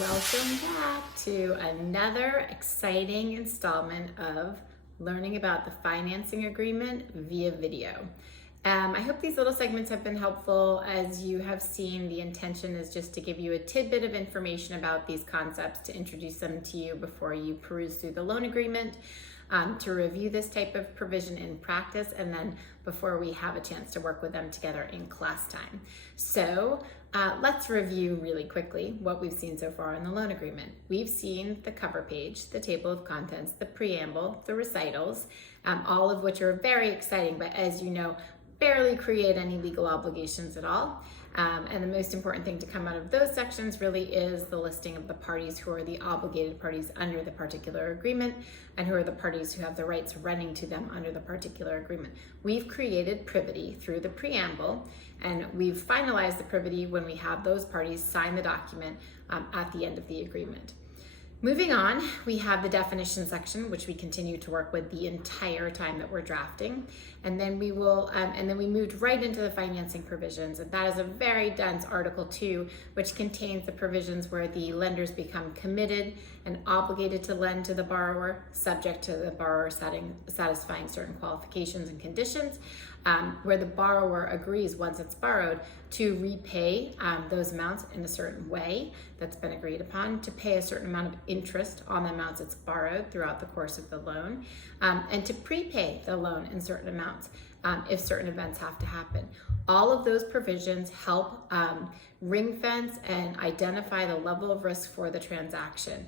Welcome back to another exciting installment of learning about the financing agreement via video. I hope these little segments have been helpful. As you have seen, the intention is just to give you a tidbit of information about these concepts, to introduce them to you before you peruse through the loan agreement, to review this type of provision in practice, and then before we have a chance to work with them together in class time. So let's review really quickly what we've seen so far in the loan agreement. We've seen the cover page, the table of contents, the preamble, the recitals, all of which are very exciting, but as you know, barely create any legal obligations at all. And the most important thing to come out of those sections really is the listing of the parties who are the obligated parties under the particular agreement and who are the parties who have the rights running to them under the particular agreement. We've created privity through the preamble, and we've finalized the privity when we have those parties sign the document at the end of the agreement. Moving on, we have the definition section, which we continue to work with the entire time that we're drafting. And then we moved right into the financing provisions. And that is a very dense Article 2, which contains the provisions where the lenders become committed and obligated to lend to the borrower, subject to the borrower satisfying certain qualifications and conditions, where the borrower agrees once it's borrowed to repay those amounts in a certain way that's been agreed upon, to pay a certain amount of interest on the amounts it's borrowed throughout the course of the loan, and to prepay the loan in certain amounts if certain events have to happen. All of those provisions help ring fence and identify the level of risk for the transaction.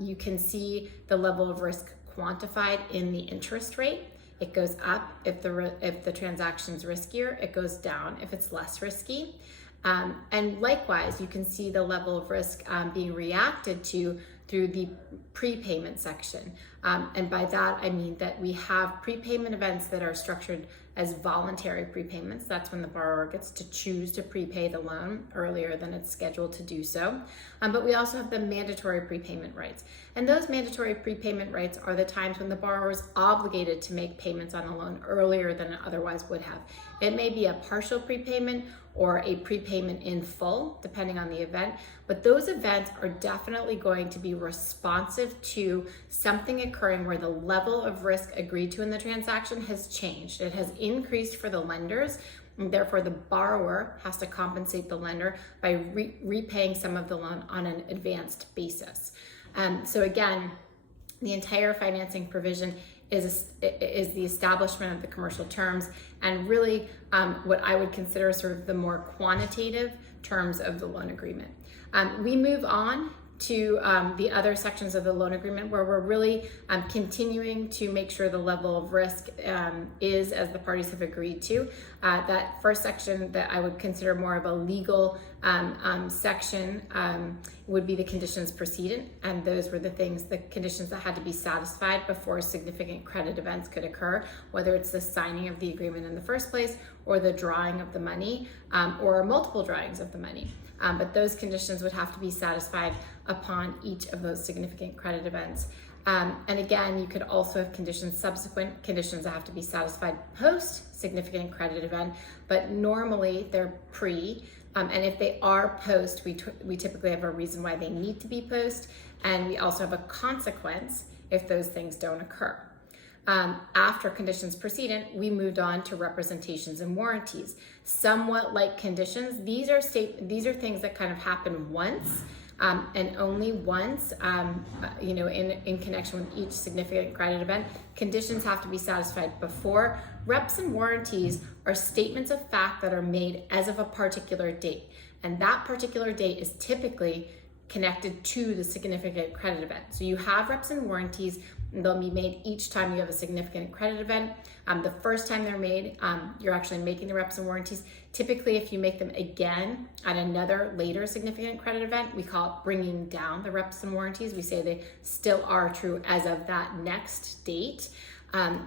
You can see the level of risk quantified in the interest rate. It goes up if the transaction's riskier. It goes down if it's less risky. And likewise, you can see the level of risk being reacted to through the prepayment section. And by that, I mean that we have prepayment events that are structured as voluntary prepayments. That's when the borrower gets to choose to prepay the loan earlier than it's scheduled to do so. But we also have the mandatory prepayment rights. And those mandatory prepayment rights are the times when the borrower is obligated to make payments on the loan earlier than it otherwise would have. It may be a partial prepayment or a prepayment in full, depending on the event, but those events are definitely going to be responsive to something occurring where the level of risk agreed to in the transaction has changed. It has increased for the lenders, and therefore the borrower has to compensate the lender by repaying some of the loan on an advanced basis. So again, the entire financing provision is the establishment of the commercial terms and really what I would consider sort of the more quantitative terms of the loan agreement. We move on to the other sections of the loan agreement where we're really continuing to make sure the level of risk is as the parties have agreed to. That first section that I would consider more of a legal section would be the conditions precedent, and those were the conditions that had to be satisfied before significant credit events could occur, whether it's the signing of the agreement in the first place or the drawing of the money or multiple drawings of the money. But those conditions would have to be satisfied upon each of those significant credit events. And again, you could also have subsequent conditions that have to be satisfied post significant credit event, but normally they're pre. And if they are post, we typically have a reason why they need to be post, and we also have a consequence if those things don't occur. After conditions precedent, we moved on to representations and warranties. Somewhat like conditions, these are things that kind of happen once and only once, in connection with each significant credit event. Conditions have to be satisfied before. Reps and warranties are statements of fact that are made as of a particular date, and that particular date is typically connected to the significant credit event. So you have reps and warranties, and they'll be made each time you have a significant credit event. The first time they're made, you're actually making the reps and warranties. Typically, if you make them again at another later significant credit event, we call it bringing down the reps and warranties. We say they still are true as of that next date.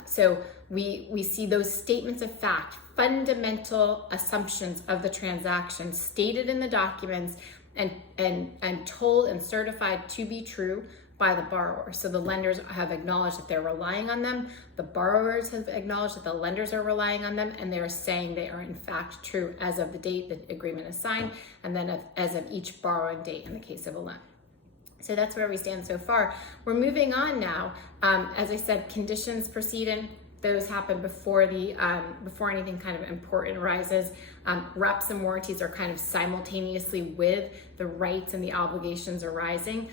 So we see those statements of fact, fundamental assumptions of the transaction stated in the documents and told and certified to be true by the borrower. So the lenders have acknowledged that they're relying on them, the borrowers have acknowledged that the lenders are relying on them, and they're saying they are in fact true as of the date the agreement is signed, and then as of each borrowing date in the case of a loan. So that's where we stand so far. We're moving on now. As I said, conditions precedent, those happen before anything kind of important arises. Reps and warranties are kind of simultaneously with the rights and the obligations arising,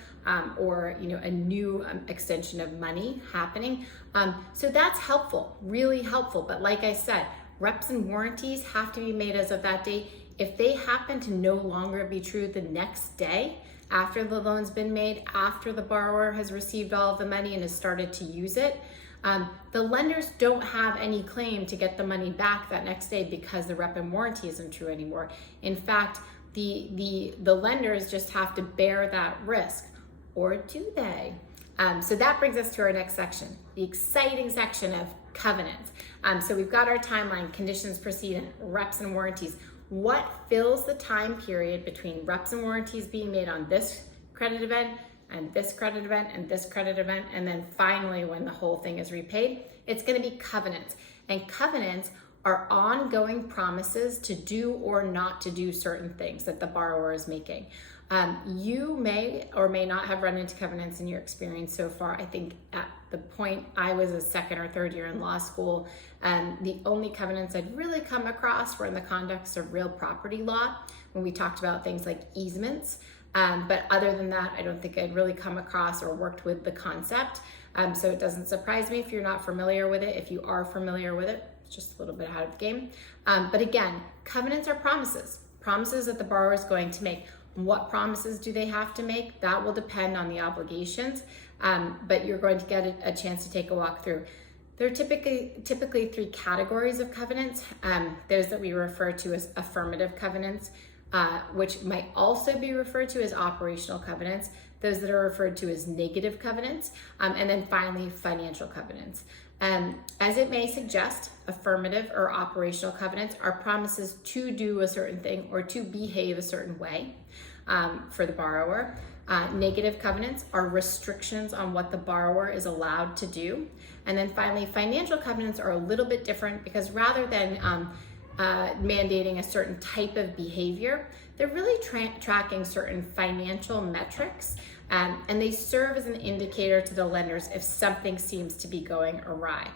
or a new extension of money happening. So that's helpful, really helpful. But like I said, reps and warranties have to be made as of that date. If they happen to no longer be true the next day, after the loan's been made, after the borrower has received all of the money and has started to use it, the lenders don't have any claim to get the money back that next day because the rep and warranty isn't true anymore. In fact, the lenders just have to bear that risk, or do they? So that brings us to our next section, the exciting section of covenants. So we've got our timeline, conditions precedent, reps and warranties. What fills the time period between reps and warranties being made on this credit event and this credit event and this credit event, and then finally when the whole thing is repaid? It's going to be covenants. And covenants are ongoing promises to do or not to do certain things that the borrower is making. You may or may not have run into covenants in your experience so far. I think at the point I was a second or third year in law school, the only covenants I'd really come across were in the context of real property law, when we talked about things like easements. But other than that, I don't think I'd really come across or worked with the concept. So it doesn't surprise me if you're not familiar with it. If you are familiar with it, it's just a little bit out of the game. But again, covenants are promises that the borrower is going to make. What promises do they have to make? That will depend on the obligations, but you're going to get a chance to take a walk through. There are typically three categories of covenants. Those that we refer to as affirmative covenants, which might also be referred to as operational covenants, those that are referred to as negative covenants, and then finally financial covenants. As it may suggest, affirmative or operational covenants are promises to do a certain thing or to behave a certain way for the borrower. Negative covenants are restrictions on what the borrower is allowed to do. And then finally, financial covenants are a little bit different because rather than mandating a certain type of behavior, they're really tracking certain financial metrics, and they serve as an indicator to the lenders if something seems to be going awry.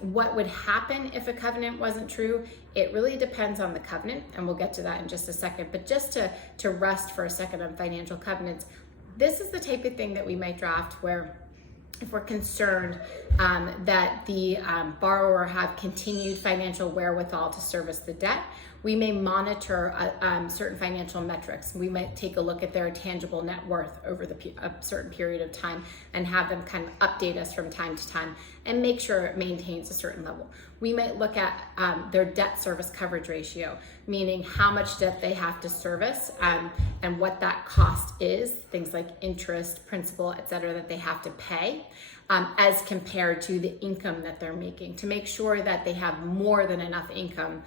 What would happen if a covenant wasn't true? It really depends on the covenant, and we'll get to that in just a second. But just to rest for a second on financial covenants, this is the type of thing that we might draft where if we're concerned that the borrower have continued financial wherewithal to service the debt, we may monitor certain financial metrics. We might take a look at their tangible net worth over a certain period of time and have them kind of update us from time to time and make sure it maintains a certain level. We might look at their debt service coverage ratio, meaning how much debt they have to service and what that cost is, things like interest, principal, et cetera, that they have to pay. As compared to the income that they're making, to make sure that they have more than enough income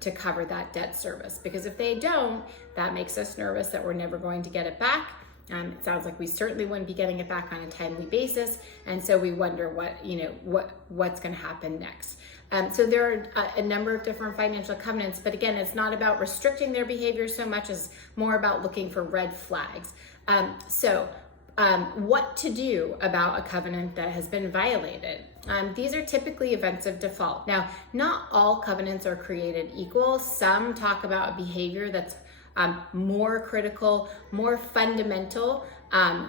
to cover that debt service. Because if they don't, that makes us nervous that we're never going to get it back. It sounds like we certainly wouldn't be getting it back on a timely basis, and so we wonder what's going to happen next. So there are a number of different financial covenants, but again, it's not about restricting their behavior so much as more about looking for red flags. What to do about a covenant that has been violated. These are typically events of default. Now, not all covenants are created equal. Some talk about a behavior that's more critical, more fundamental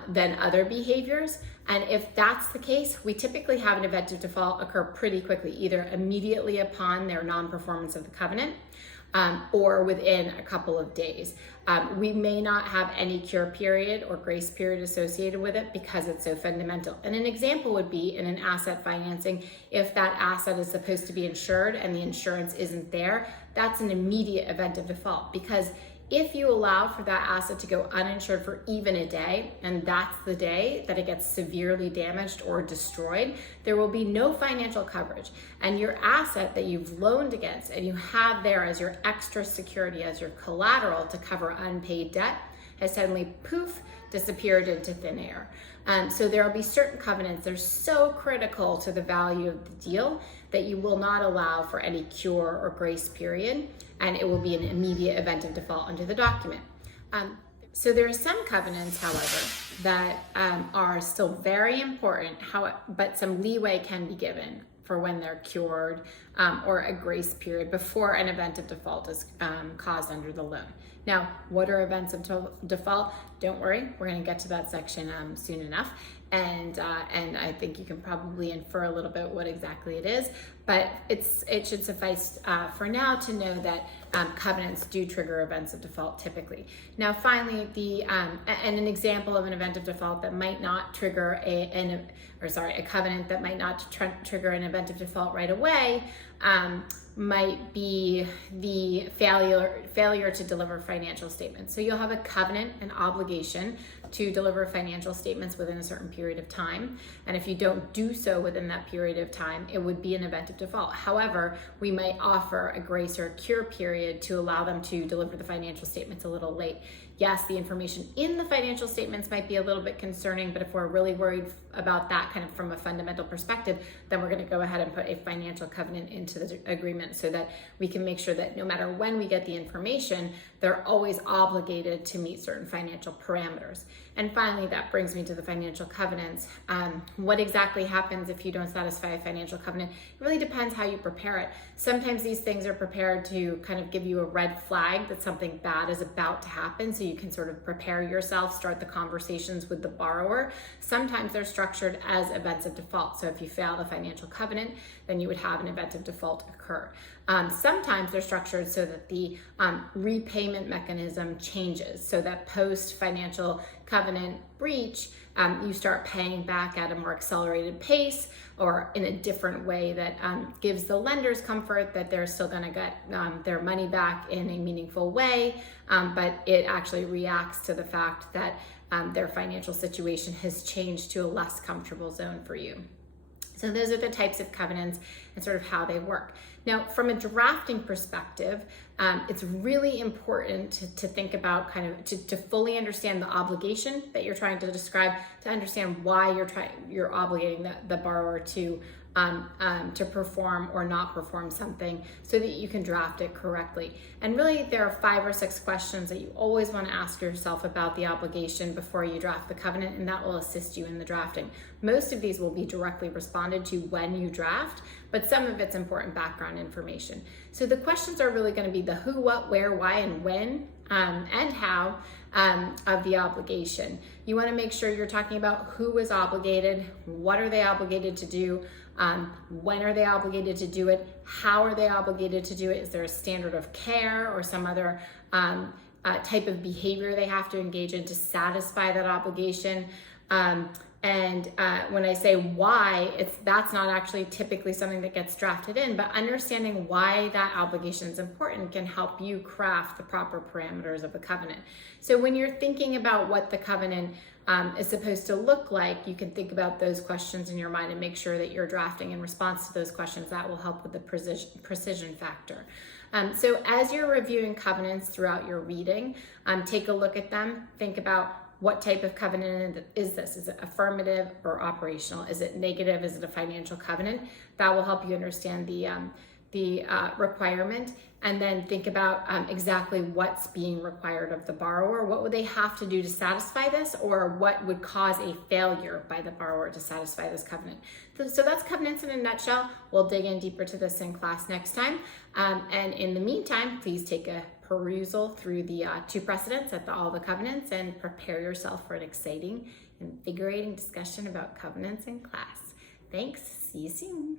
than other behaviors. And if that's the case, we typically have an event of default occur pretty quickly, either immediately upon their non-performance of the covenant, or within a couple of days. We may not have any cure period or grace period associated with it because it's so fundamental. And an example would be in an asset financing, if that asset is supposed to be insured and the insurance isn't there, that's an immediate event of default, because if you allow for that asset to go uninsured for even a day, and that's the day that it gets severely damaged or destroyed, there will be no financial coverage. And your asset that you've loaned against and you have there as your extra security, as your collateral to cover unpaid debt, has suddenly poof, disappeared into thin air. So there will be certain covenants that are so critical to the value of the deal that you will not allow for any cure or grace period, and it will be an immediate event of default under the document. So there are some covenants, however, that are still very important, but some leeway can be given for when they're cured or a grace period before an event of default is caused under the loan. Now, what are events of default? Don't worry, we're going to get to that section soon enough. And I think you can probably infer a little bit what exactly it is, but it should suffice for now to know that covenants do trigger events of default typically. Now, finally, and an example of an event of default that might not trigger a covenant that might not trigger an event of default right away might be the failure to deliver financial statements. So you'll have a covenant, an obligation to deliver financial statements within a certain period of time. And if you don't do so within that period of time, it would be an event of default. However, we might offer a grace or a cure period to allow them to deliver the financial statements a little late. Yes, the information in the financial statements might be a little bit concerning, but if we're really worried about that kind of from a fundamental perspective, then we're going to go ahead and put a financial covenant into the agreement so that we can make sure that no matter when we get the information, they're always obligated to meet certain financial parameters. And finally, that brings me to the financial covenants. What exactly happens if you don't satisfy a financial covenant? It really depends how you prepare it. Sometimes these things are prepared to kind of give you a red flag that something bad is about to happen, so you can sort of prepare yourself, start the conversations with the borrower. Sometimes they're structured as events of default. So if you fail the financial covenant, then you would have an event of default occur. Sometimes they're structured so that the repayment mechanism changes, so that post financial covenant breach, you start paying back at a more accelerated pace or in a different way that gives the lenders comfort that they're still going to get their money back in a meaningful way, but it actually reacts to the fact that their financial situation has changed to a less comfortable zone for you. So those are the types of covenants and sort of how they work. Now, from a drafting perspective, it's really important to think about to fully understand the obligation that you're trying to describe, to understand why you're obligating the borrower to perform or not perform something so that you can draft it correctly. And really, there are 5 or 6 questions that you always want to ask yourself about the obligation before you draft the covenant, and that will assist you in the drafting. Most of these will be directly responded to when you draft, but some of it's important background information. So the questions are really going to be the who, what, where, why, and when, and how of the obligation. You want to make sure you're talking about who is obligated, what are they obligated to do, when are they obligated to do it, how are they obligated to do it, is there a standard of care or some other type of behavior they have to engage in to satisfy that obligation. And when I say why, that's not actually typically something that gets drafted in, but understanding why that obligation is important can help you craft the proper parameters of the covenant. So when you're thinking about what the covenant is supposed to look like, you can think about those questions in your mind and make sure that you're drafting in response to those questions. That will help with the precision factor. So as you're reviewing covenants throughout your reading, take a look at them, think about what type of covenant is this? Is it affirmative or operational? Is it negative? Is it a financial covenant? That will help you understand the requirement, and then think about exactly what's being required of the borrower. What would they have to do to satisfy this, or what would cause a failure by the borrower to satisfy this covenant? So that's covenants in a nutshell. We'll dig in deeper to this in class next time. And in the meantime, please take a perusal through the 2 precedents at all the covenants and prepare yourself for an exciting, invigorating discussion about covenants in class. Thanks. See you soon.